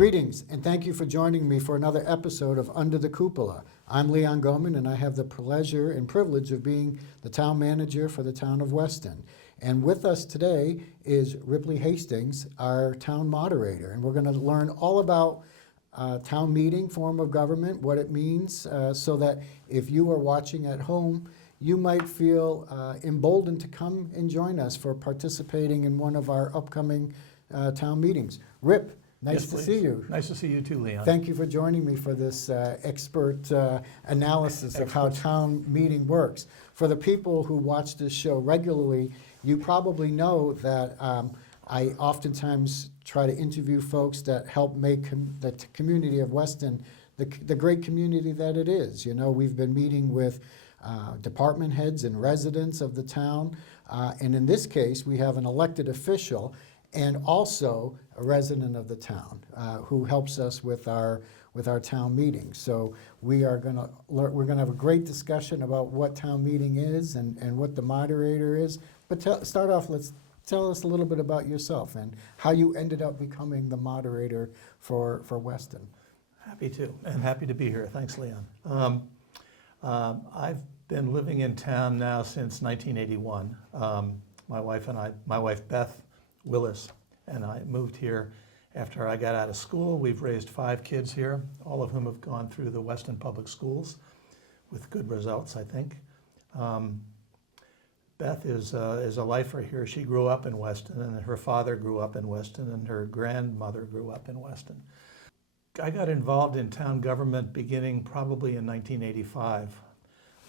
Greetings, and thank you for joining me for another episode of Under the Cupola. I'm Leon Gaumond, and I have the pleasure and privilege of being the town manager for the town of Weston. And with us today is Ripley Hastings, our town moderator, and we're going to learn all about town meeting, form of government, what it means, so that if you are watching at home, you might feel emboldened to come and join us for participating in one of our upcoming town meetings. Rip, nice to see you. Nice to see you too, Leon. Thank you for joining me for this expert analysis of how town meeting works. For the people who watch this show regularly, you probably know that I oftentimes try to interview folks that help make the community of Weston the great community that it is. You know, we've been meeting with department heads and residents of the town, and in this case, we have an elected official and also a resident of the town who helps us with our town meeting. So we're gonna have a great discussion about what town meeting is and what the moderator is. But start off, let's tell us a little bit about yourself and how you ended up becoming the moderator for Weston. Happy to, and happy to be here. Thanks, Leon. I've been living in town now since 1981. My wife Beth Willis and I moved here after I got out of school. We've raised 5 kids here, all of whom have gone through the Weston Public Schools with good results, I think. Beth is a lifer here. She grew up in Weston, and her father grew up in Weston, and her grandmother grew up in Weston. I got involved in town government beginning probably in 1985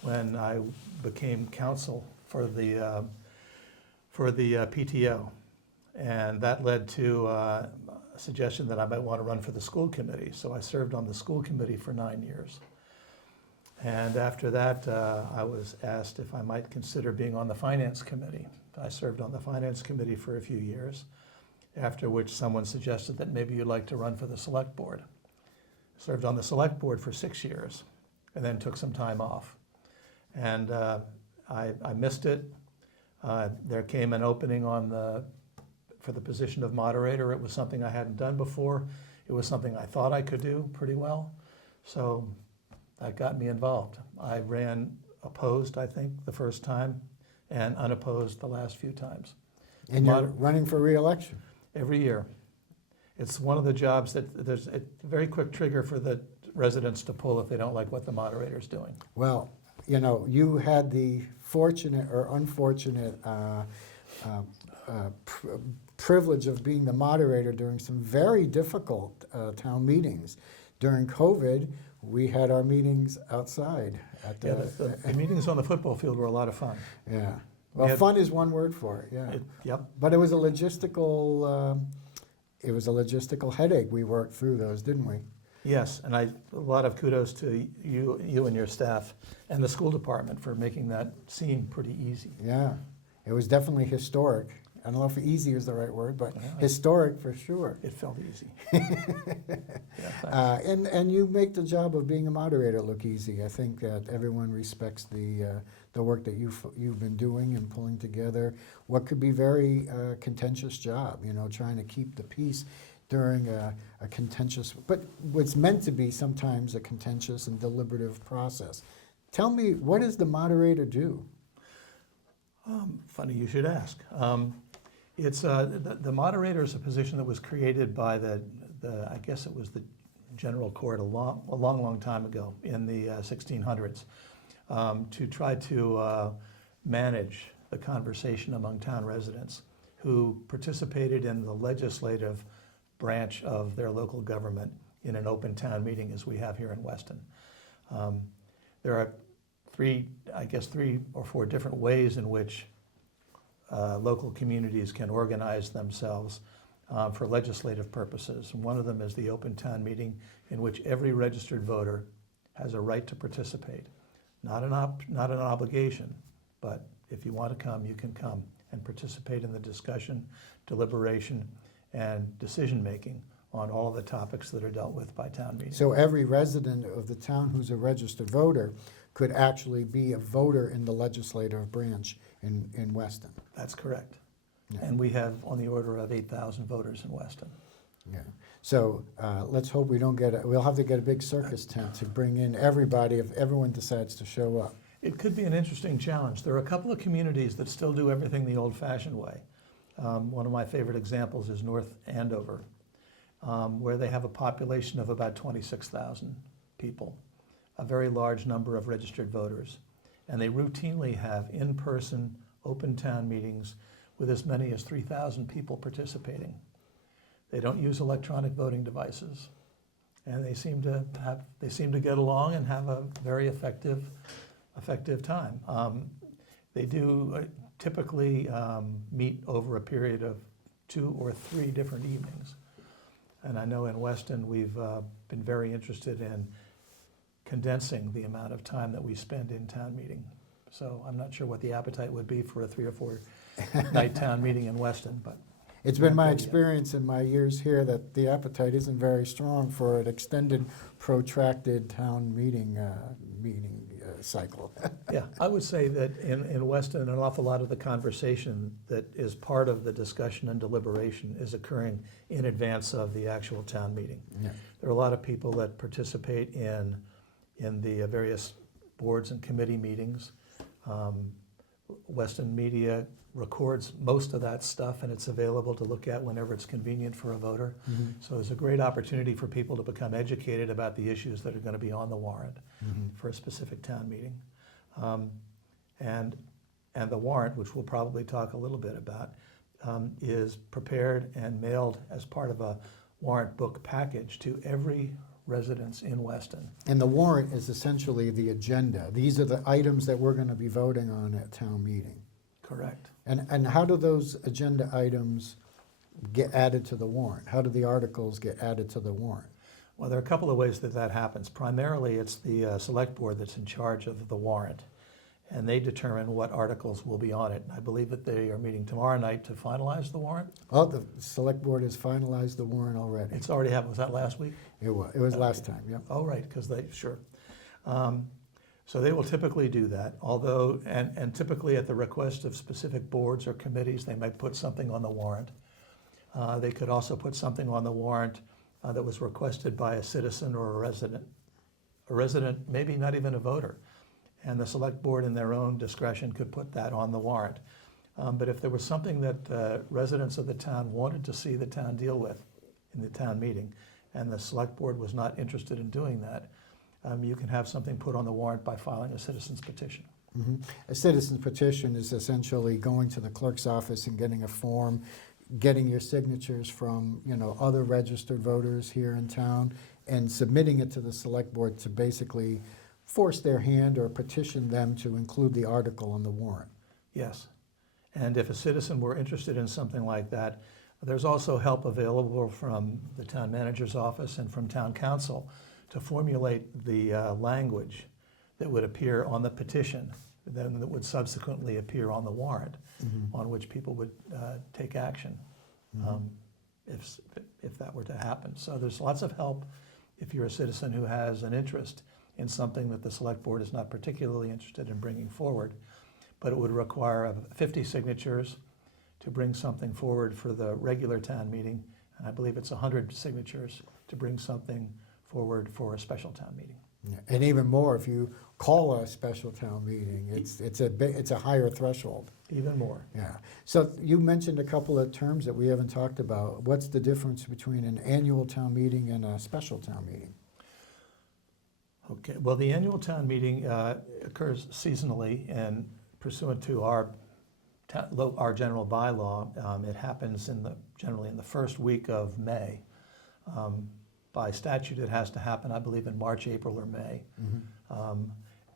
when I became counsel for the PTO. And that led to a suggestion that I might want to run for the school committee. So I served on the school committee for 9 years. And after that, I was asked if I might consider being on the finance committee. I served on the finance committee for a few years, after which someone suggested that maybe you'd like to run for the select board. Served on the select board for 6 years, and then took some time off. And I missed it. There came an opening for the position of moderator. It was something I hadn't done before. It was something I thought I could do pretty well. So that got me involved. I ran opposed, I think, the first time, and unopposed the last few times. And you're running for re-election? Every year. It's one of the jobs that there's a very quick trigger for the residents to pull if they don't like what the moderator's doing. Well, you know, you had the fortunate or unfortunate privilege of being the moderator during some very difficult town meetings. During COVID, we had our meetings outside. The meetings on the football field were a lot of fun. Yeah. Well, fun is one word for it, yeah. Yep. But it was a logistical headache we worked through those, didn't we? Yes, and a lot of kudos to you and your staff and the school department for making that seem pretty easy. Yeah, it was definitely historic. I don't know if easy is the right word, but historic for sure. It felt easy. And you make the job of being a moderator look easy. I think that everyone respects the work that you've been doing and pulling together what could be very contentious job. You know, trying to keep the peace during a contentious, but what's meant to be sometimes a contentious and deliberative process. Tell me, what does the moderator do? Funny you should ask. It's the moderator is a position that was created by I guess it was the General Court a long time ago in the 1600s to try to manage the conversation among town residents who participated in the legislative branch of their local government in an open town meeting as we have here in Weston. There are 3 or 4 different ways in which local communities can organize themselves for legislative purposes. And one of them is the open town meeting, in which every registered voter has a right to participate. Not an obligation, but if you want to come, you can come and participate in the discussion, deliberation, and decision-making on all of the topics that are dealt with by town meeting. So every resident of the town who's a registered voter could actually be a voter in the legislative branch in Weston. That's correct. Yeah. And we have on the order of 8,000 voters in Weston. Yeah. So let's hope we don't get we'll have to get a big circus tent to bring in everybody if everyone decides to show up. It could be an interesting challenge. There are a couple of communities that still do everything the old-fashioned way. One of my favorite examples is North Andover, where they have a population of about 26,000 people, a very large number of registered voters. And they routinely have in-person open town meetings with as many as 3,000 people participating. They don't use electronic voting devices, and they seem to get along and have a very effective time. They do typically meet over a period of 2 or 3 different evenings. And I know in Weston we've been very interested in condensing the amount of time that we spend in town meeting. So I'm not sure what the appetite would be for a 3 or 4 night town meeting in Weston, but It's been my experience in my years here that the appetite isn't very strong for an extended, protracted town meeting cycle. yeah, I would say that in Weston, an awful lot of the conversation that is part of the discussion and deliberation is occurring in advance of the actual town meeting. Yeah. There are a lot of people that participate in the various boards and committee meetings. Weston Media records most of that stuff, and it's available to look at whenever it's convenient for a voter. Mm-hmm. So there's a great opportunity for people to become educated about the issues that are going to be on the warrant for a specific town meeting. And the warrant, which we'll probably talk a little bit about, is prepared and mailed as part of a warrant book package to every residence in Weston. And the warrant is essentially the agenda. These are the items that we're going to be voting on at town meeting. Correct. And how do those agenda items get added to the warrant? How do the articles get added to the warrant? Well, there are a couple of ways that happens. Primarily, it's the select board that's in charge of the warrant, and they determine what articles will be on it. I believe that they are meeting tomorrow night to finalize the warrant. Oh, the select board has finalized the warrant already. It's already happened. Was that last week? It was last time, yeah. Oh, right, because sure. So they will typically do that, although, and typically at the request of specific boards or committees, they might put something on the warrant. They could also put something on the warrant that was requested by a citizen or a resident, maybe not even a voter. And the select board in their own discretion could put that on the warrant. But if there was something that residents of the town wanted to see the town deal with in the town meeting, and the select board was not interested in doing that, you can have something put on the warrant by filing a citizen's petition. Mm-hmm. A citizen's petition is essentially going to the clerk's office and getting a form, getting your signatures from, other registered voters here in town, and submitting it to the select board to basically force their hand or petition them to include the article on the warrant. Yes. And if a citizen were interested in something like that, there's also help available from the town manager's office and from town council to formulate the language that would appear on the petition, then that would subsequently appear on the warrant, on which people would take action if that were to happen. So there's lots of help if you're a citizen who has an interest in something that the select board is not particularly interested in bringing forward, but it would require 50 signatures to bring something forward for the regular town meeting, and I believe it's 100 signatures to bring something forward for a special town meeting. Yeah. And even more, if you call a special town meeting, it's a higher threshold. Even more. Yeah. So you mentioned a couple of terms that we haven't talked about. What's the difference between an annual town meeting and a special town meeting? Okay. Well, the annual town meeting occurs seasonally, and pursuant to our general bylaw, it happens generally in the first week of May. By statute, it has to happen, I believe, in March, April, or May.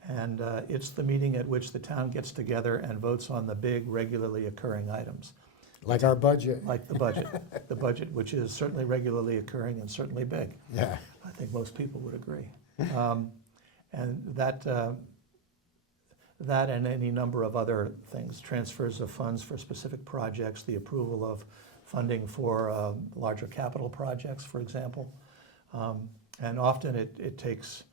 And it's the meeting at which the town gets together and votes on the big, regularly occurring items. Like our budget. Like the budget. The budget, which is certainly regularly occurring and certainly big. Yeah. I think most people would agree. And that and any number of other things, transfers of funds for specific projects, the approval of funding for larger capital projects, for example. And often it takes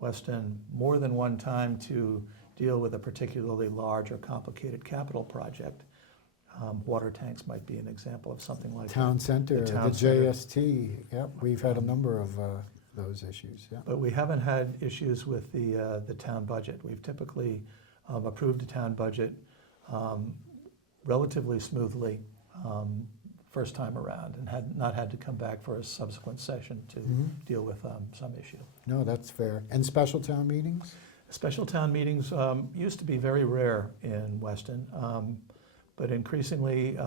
Weston more than one time to deal with a particularly large or complicated capital project. Water tanks might be an example of something like Town that. center, the town center. JST, yep, we've had a number of those issues, yeah. But we haven't had issues with the town budget. We've typically approved a town budget relatively smoothly first time around, and had not had to come back for a subsequent session to deal with some issue. No, that's fair. And special town meetings? Special town meetings used to be very rare in Weston, but increasingly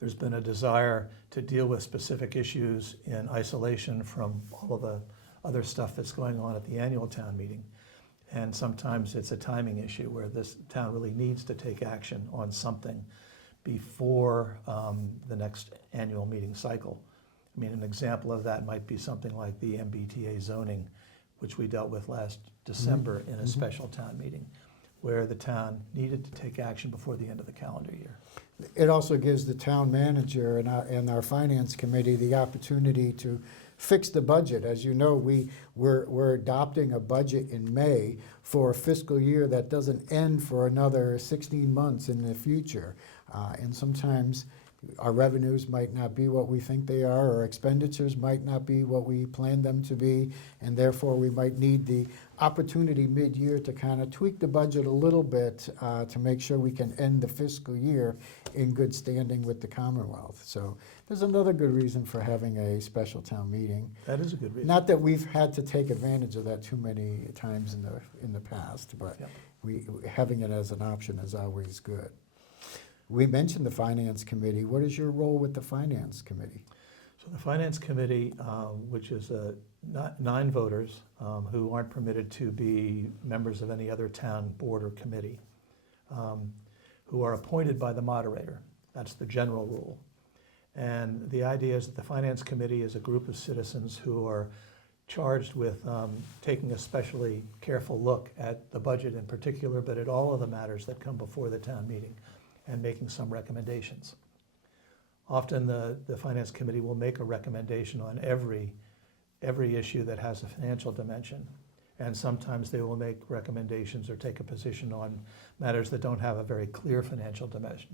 there's been a desire to deal with specific issues in isolation from all of the other stuff that's going on at the annual town meeting. And sometimes it's a timing issue where this town really needs to take action on something before the next annual meeting cycle. I mean, an example of that might be something like the MBTA zoning, which we dealt with last December in a special town meeting, where the town needed to take action before the end of the calendar year. It also gives the town manager and our finance committee the opportunity to fix the budget. As you know, we're adopting a budget in May for a fiscal year that doesn't end for another 16 months in the future. And sometimes our revenues might not be what we think they are, or expenditures might not be what we plan them to be, and therefore we might need the opportunity mid-year to kind of tweak the budget a little bit to make sure we can end the fiscal year in good standing with the Commonwealth. So there's another good reason for having a special town meeting. That is a good reason. Not that we've had to take advantage of that too many times in the past, but Yep. having it as an option is always good. We mentioned the Finance Committee. What is your role with the Finance Committee? So the Finance Committee, which is 9 voters who aren't permitted to be members of any other town board or committee, who are appointed by the moderator. That's the general rule. And the idea is that the Finance Committee is a group of citizens who are charged with taking a especially careful look at the budget in particular, but at all of the matters that come before the town meeting, and making some recommendations. Often the Finance Committee will make a recommendation on every issue that has a financial dimension. And sometimes they will make recommendations or take a position on matters that don't have a very clear financial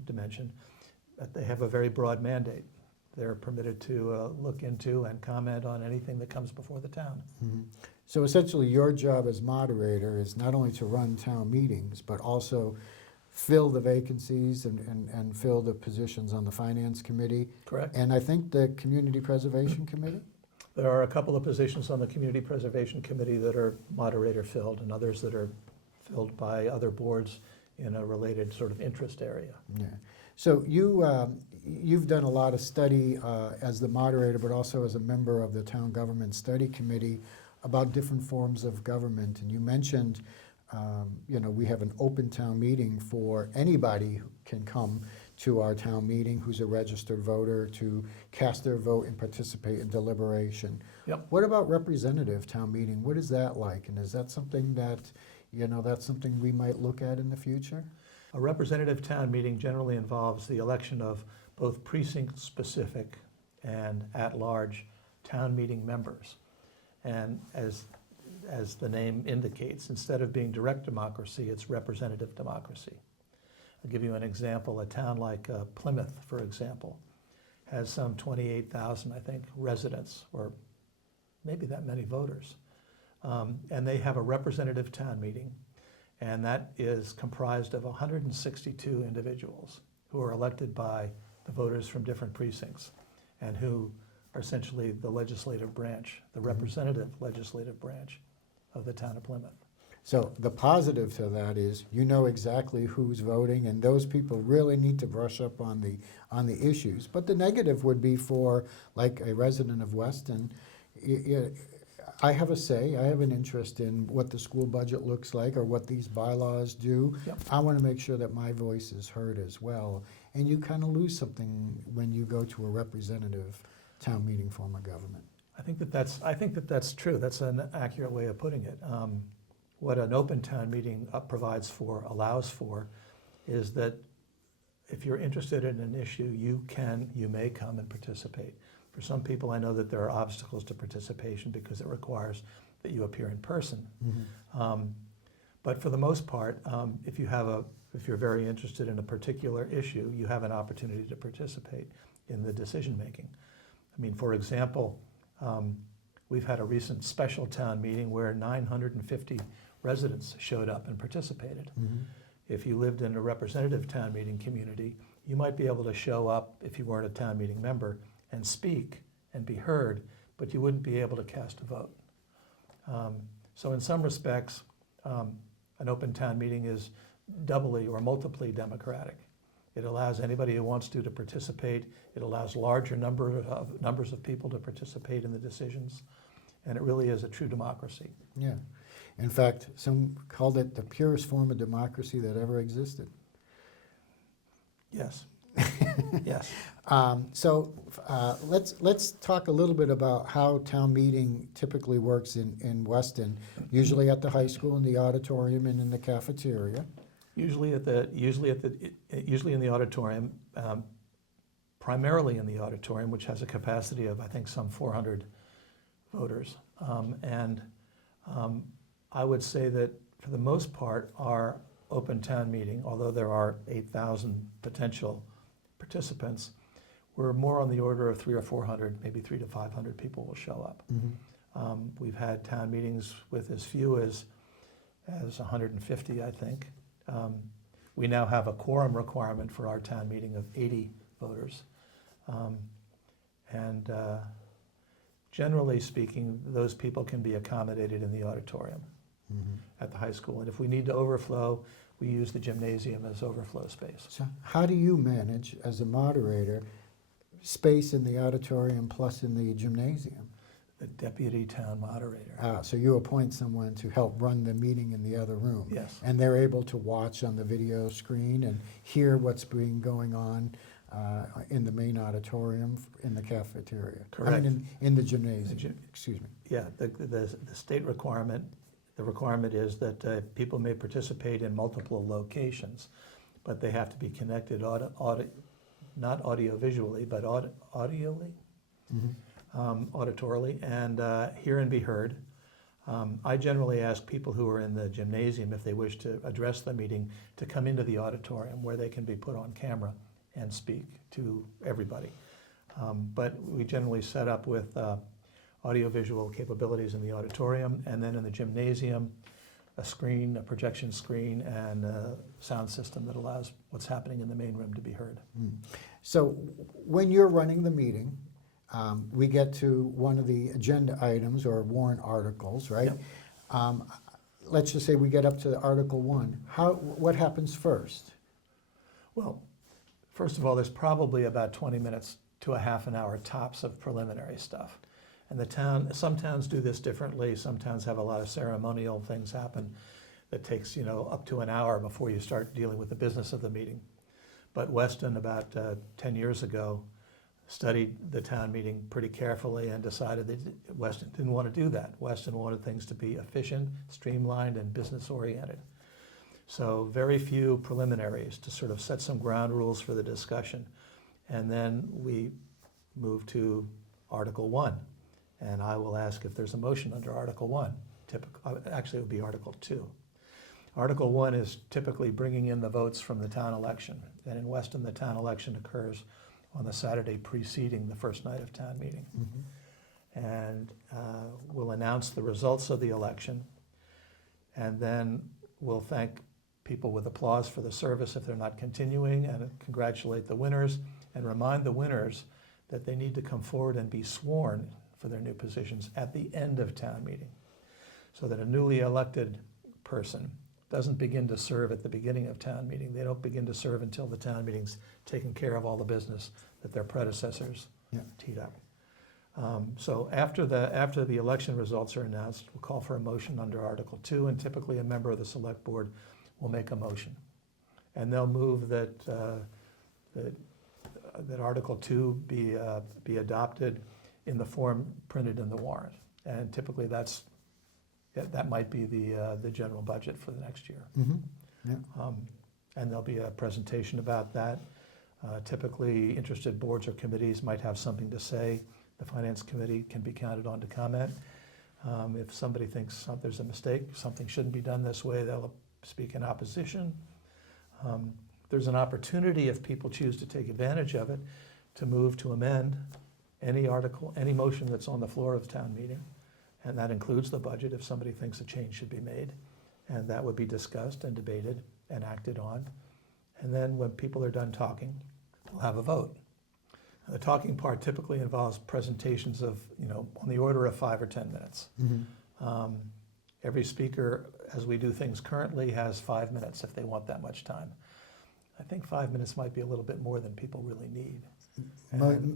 dimension, but they have a very broad mandate. They're permitted to look into and comment on anything that comes before the town. Mm-hmm. So essentially your job as moderator is not only to run town meetings, but also fill the vacancies and fill the positions on the Finance Committee. Correct. And I think the Community Preservation Committee? There are a couple of positions on the Community Preservation Committee that are moderator filled, and others that are filled by other boards in a related sort of interest area. Yeah. So you've done a lot of study as the moderator, but also as a member of the Town Government Study Committee about different forms of government. And you mentioned we have an open town meeting for anybody who can come to our town meeting who's a registered voter to cast their vote and participate in deliberation. Yep. What about representative town meeting? What is that like? And is that something that, that's something we might look at in the future? A representative town meeting generally involves the election of both precinct-specific and at-large town meeting members. And as the name indicates, instead of being direct democracy, it's representative democracy. I'll give you an example. A town like Plymouth, for example, has some 28,000, I think, residents, or maybe that many voters. And they have a representative town meeting, and that is comprised of 162 individuals who are elected by the voters from different precincts, and who are essentially the legislative branch, the representative legislative branch of the town of Plymouth. So the positive to that is you know exactly who's voting, and those people really need to brush up on the issues. But the negative would be for, like, a resident of Weston, I have a say, I have an interest in what the school budget looks like or what these bylaws do. Yep. I want to make sure that my voice is heard as well. And you kind of lose something when you go to a representative town meeting form of government. I think that that's true. That's an accurate way of putting it. What an open town meeting allows for, is that if you're interested in an issue, you may come and participate. For some people, I know that there are obstacles to participation because it requires that you appear in person. Mm-hmm. But for the most part, if you're very interested in a particular issue, you have an opportunity to participate in the decision making. I mean, for example, we've had a recent special town meeting where 950 residents showed up and participated. Mm-hmm. If you lived in a representative town meeting community, you might be able to show up if you weren't a town meeting member and speak and be heard, but you wouldn't be able to cast a vote. So in some respects, an open town meeting is doubly or multiply democratic. It allows anybody who wants to participate. It allows larger numbers of people to participate in the decisions. And it really is a true democracy. Yeah. In fact, some called it the purest form of democracy that ever existed. Yes. Yes. Let's talk a little bit about how town meeting typically works in Weston. Usually at the high school, in the auditorium, and in the cafeteria. Usually in the auditorium, primarily in the auditorium, which has a capacity of I think some 400 voters, I would say that for the most part, our open town meeting, although there are 8,000 potential participants, we're more on the order of 300 or 400, maybe 300 to 500 people will show up. Mm-hmm. We've had town meetings with as few as 150, I think. We now have a quorum requirement for our town meeting of 80 voters. Generally speaking, those people can be accommodated in the auditorium at the high school. And if we need to overflow, we use the gymnasium as overflow space. So how do you manage, as a moderator, space in the auditorium plus in the gymnasium? The deputy town moderator. So you appoint someone to help run the meeting in the other room. Yes. And they're able to watch on the video screen and hear what's being going on in the main auditorium in the cafeteria. Correct. I mean, in the gymnasium, excuse me. Yeah, the state requirement, the requirement is that people may participate in multiple locations, but they have to be connected not audio-visually, but audially, auditorily, and hear and be heard. I generally ask people who are in the gymnasium, if they wish to address the meeting, to come into the auditorium where they can be put on camera and speak to everybody. But we generally set up with audiovisual capabilities in the auditorium, and then in the gymnasium, a screen, a projection screen, and a sound system that allows what's happening in the main room to be heard. So when you're running the meeting, we get to one of the agenda items or warrant articles, right? Yep. Let's just say we get up to Article 1. What happens first? Well, first of all, there's probably about 20 minutes to a half an hour tops of preliminary stuff. And some towns do this differently. Some towns have a lot of ceremonial things happen that takes, up to an hour before you start dealing with the business of the meeting. But Weston, about 10 years ago, studied the town meeting pretty carefully and decided that Weston didn't want to do that. Weston wanted things to be efficient, streamlined, and business-oriented. So very few preliminaries to sort of set some ground rules for the discussion. And then we move to Article 1. And I will ask if there's a motion under Article 1. Actually, it would be Article 2. Article 1 is typically bringing in the votes from the town election. And in Weston, the town election occurs on the Saturday preceding the first night of town meeting. And we'll announce the results of the election. And then we'll thank people with applause for the service if they're not continuing, and congratulate the winners, and remind the winners that they need to come forward and be sworn for their new positions at the end of town meeting, so that a newly elected person doesn't begin to serve at the beginning of town meeting. They don't begin to serve until the town meeting's taken care of all the business that their predecessors teed up. So after the election results are announced, we'll call for a motion under Article 2, and typically a member of the select board will make a motion. And they'll move that Article 2 be adopted in the form printed in the warrant. And typically that might be the general budget for the next year. And there'll be a presentation about that. Typically, interested boards or committees might have something to say. The Finance Committee can be counted on to comment. If somebody thinks there's a mistake, something shouldn't be done this way, they'll speak in opposition. There's an opportunity, if people choose to take advantage of it, to move to amend any article, any motion that's on the floor of town meeting. And that includes the budget if somebody thinks a change should be made. And that would be discussed and debated and acted on. And then when people are done talking, we'll have a vote. The talking part typically involves presentations of, on the order of 5 or 10 minutes. Mm-hmm. Every speaker, as we do things currently, has 5 minutes if they want that much time. I think 5 minutes might be a little bit more than people really need.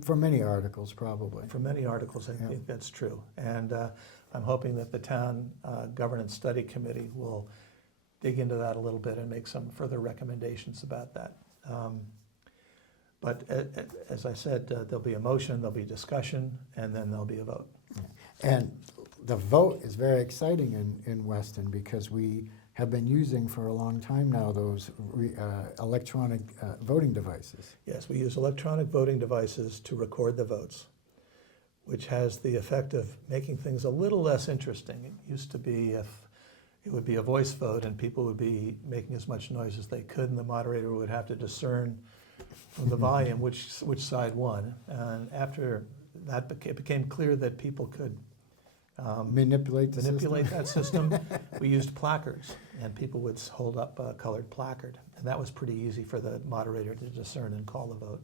For many articles, probably. For many articles, I think that's true. And I'm hoping that the Town Governance Study Committee will dig into that a little bit and make some further recommendations about that. But as I said, there'll be a motion, there'll be discussion, and then there'll be a vote. And the vote is very exciting in Weston because we have been using for a long time now those electronic voting devices. Yes, we use electronic voting devices to record the votes, which has the effect of making things a little less interesting. It used to be if it would be a voice vote and people would be making as much noise as they could, and the moderator would have to discern from the volume which side won. And after that, it became clear that people could Manipulate that system. We used placards, and people would hold up a colored placard, and that was pretty easy for the moderator to discern and call the vote.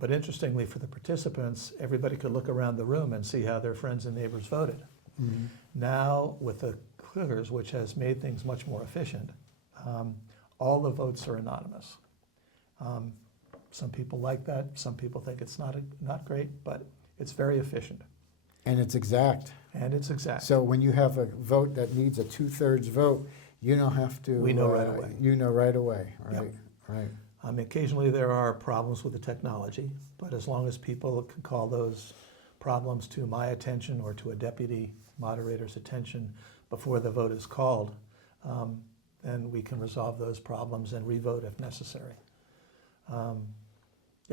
But interestingly, for the participants, everybody could look around the room and see how their friends and neighbors voted. Mm-hmm. Now, with the clickers, which has made things much more efficient, all the votes are anonymous. Some people like that. Some people think it's not great, but it's very efficient. And it's exact. And it's exact. So when you have a vote that needs a 2/3 vote, you don't have to. We know right away. You know right away, right? Yep. Right. Occasionally there are problems with the technology, but as long as people can call those problems to my attention or to a deputy moderator's attention before the vote is called, then we can resolve those problems and re-vote if necessary.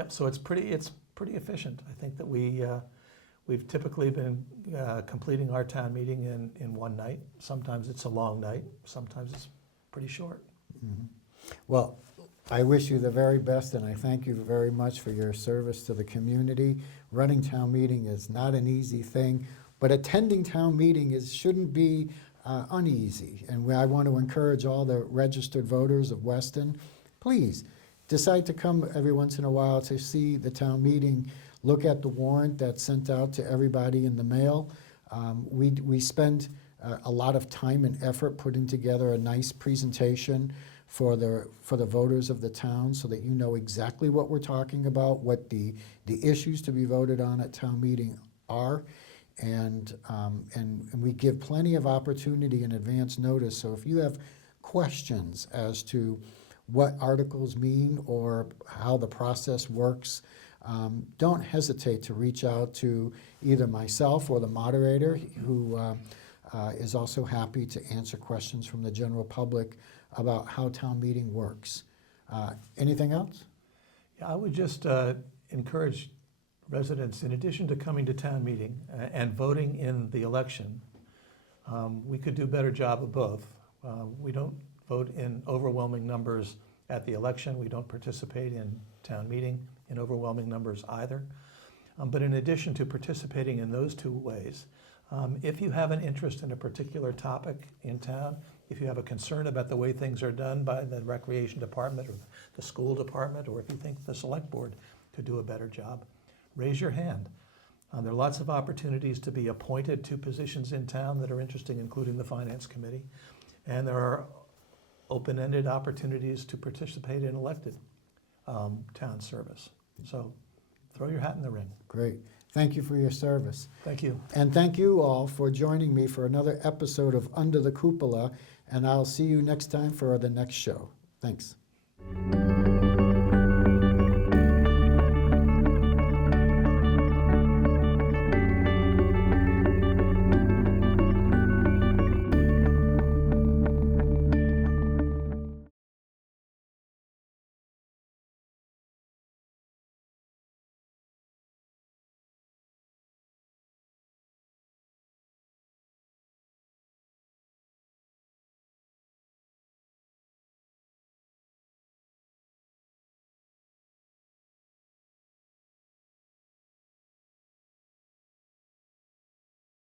So it's pretty efficient. I think that we've typically been completing our town meeting in one night. Sometimes it's a long night, sometimes it's pretty short. Mm-hmm. Well, I wish you the very best, and I thank you very much for your service to the community. Running town meeting is not an easy thing, but attending town meeting shouldn't be uneasy. And I want to encourage all the registered voters of Weston, please decide to come every once in a while to see the town meeting. Look at the warrant that's sent out to everybody in the mail. We spend a lot of time and effort putting together a nice presentation for the voters of the town so that you know exactly what we're talking about, what the issues to be voted on at town meeting are. And we give plenty of opportunity and advance notice. So if you have questions as to what articles mean or how the process works, don't hesitate to reach out to either myself or the moderator, who is also happy to answer questions from the general public about how town meeting works. Anything else? Yeah, I would just encourage residents, in addition to coming to town meeting and voting in the election, we could do a better job of both. We don't vote in overwhelming numbers at the election. We don't participate in town meeting in overwhelming numbers either. But in addition to participating in those two ways, if you have an interest in a particular topic in town, if you have a concern about the way things are done by the recreation department or the school department, or if you think the select board could do a better job, raise your hand. There are lots of opportunities to be appointed to positions in town that are interesting, including the finance committee. And there are open-ended opportunities to participate in elected town service. So throw your hat in the ring. Great. Thank you for your service. Thank you. And thank you all for joining me for another episode of Under the Cupola, and I'll see you next time for the next show. Thanks.